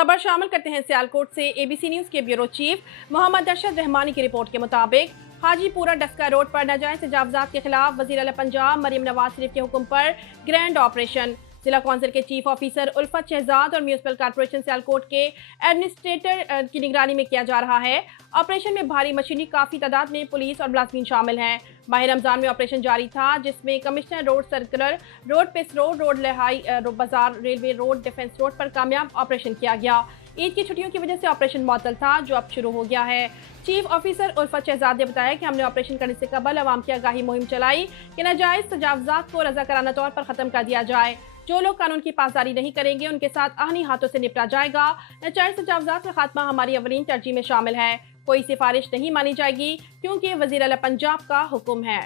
खबर शामिल करते हैं सियालकोट से। एबीसी न्यूज के ब्यूरो चीफ मोहम्मद अरशद रहमानी की रिपोर्ट के मुताबिक हाजीपुरा डस्का रोड पर नाजायज तजावजात के खिलाफ वजीर आला पंजाब मरियम नवाज शरीफ के हुक्म पर ग्रैंड ऑपरेशन जिला कौंसिल के चीफ ऑफिसर उल्फत शहजाद और म्यूनिसिपल कॉर्पोरेशन सियालकोट के एडमिनिस्ट्रेटर की निगरानी में किया जा रहा है। ऑपरेशन में भारी मशीनरी, काफी तादाद में पुलिस और मुलाजमीन शामिल हैं। माह रमजान में ऑपरेशन जारी था, जिसमें कमिश्नर रोड, सर्कुलर रोड, पिस रोड लहाई बाजार, रेलवे रोड, डिफेंस रोड पर कामयाब ऑपरेशन किया गया। ईद की छुट्टियों की वजह से ऑपरेशन मुअत्तल था, जो अब शुरू हो गया है। चीफ ऑफिसर उल्फत शहजाद ने बताया कि हमने ऑपरेशन करने से कबल अवाम की आगाही मुहिम चलाई कि नाजायज तजावजात को रजाकाराना तौर पर खत्म कर दिया जाए। जो लोग कानून की पासदारी नहीं करेंगे उनके साथ आहनी हाथों से निपटा जाएगा। नाजायज तजावजात का खात्मा हमारी अवलीन तरजीह में शामिल है। कोई सिफारिश नहीं मानी जाएगी, क्योंकि वजीर आला पंजाब का हुक्म है।